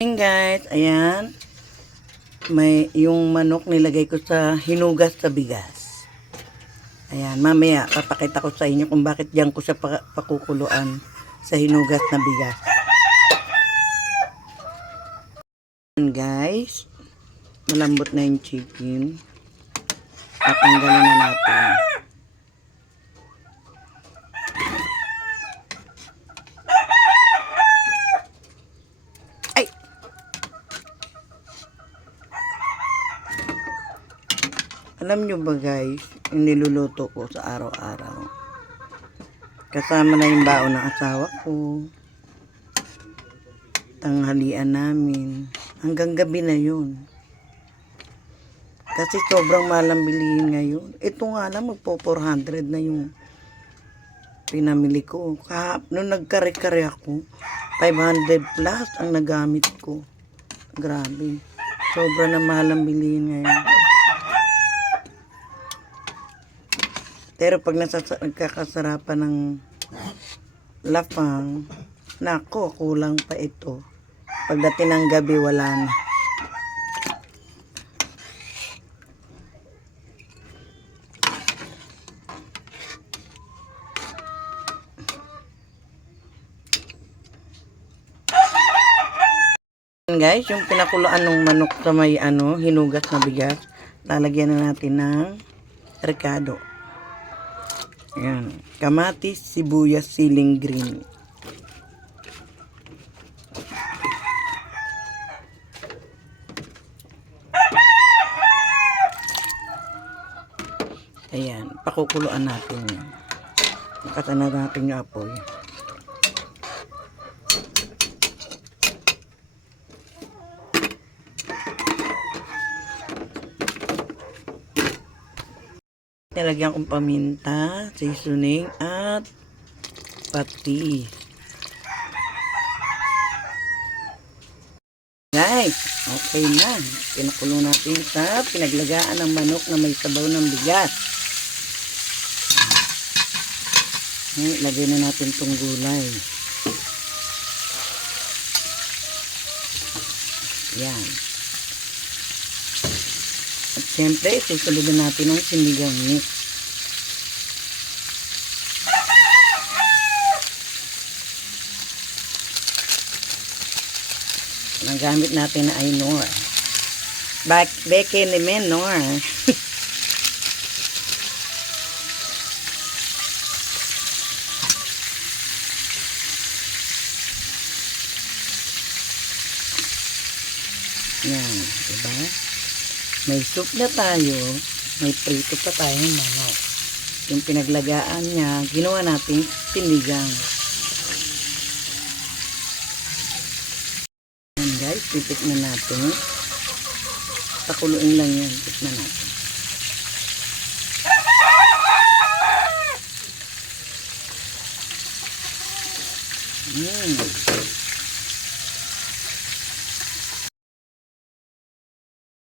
Ayan guys, ayan. May yung manok nilagay ko sa hinugas sa bigas. Ayan, mamaya papakita ko sa inyo kung bakit diyan ko siya pakukuluan sa hinugas na bigas. Ayan guys, malambot na yung chicken. Tatanggalin na natin. Alam nyo ba guys, yung niluluto ko sa araw-araw. Kasama na yung baon ng asawa ko. Tanghalian namin. Hanggang gabi na yun. Kasi sobrang mahal ang bilihin ngayon. Ito nga lang, magpo 400 na yung pinamili ko. Nung nagkare-kare ako, 500 plus ang nagamit ko. Grabe. Sobra na mahal ang bilihin ngayon. Pero pag nagkakasarapan ng lapang, nako, kulang pa ito. Pagdating ng gabi, wala na. Guys, yung pinakuluan ng manok sa may hinugas na bigas, lalagyan na natin ng rekado. Ayan, kamatis, sibuyas, siling green. Ayan, pakukuluan natin yan. Makatan na natin yung apoy. Nilagyan kong paminta, seasoning, at pati. Guys, okay na. Pinakulo natin sa pinaglagaan ng manok na may sabaw ng bigas. Lagay na natin itong gulay. Yan. At siyempre, susunodin natin ang sinigang mix. Ang gamit natin na ay Knorr. Beke ni Menor. Yan, diba? May soup na tayo, may prito pa tayong manok. Yung pinaglagaan niya, ginawa natin sinigang. Yan guys, titikman natin. Pakuluin lang yan, tikman natin.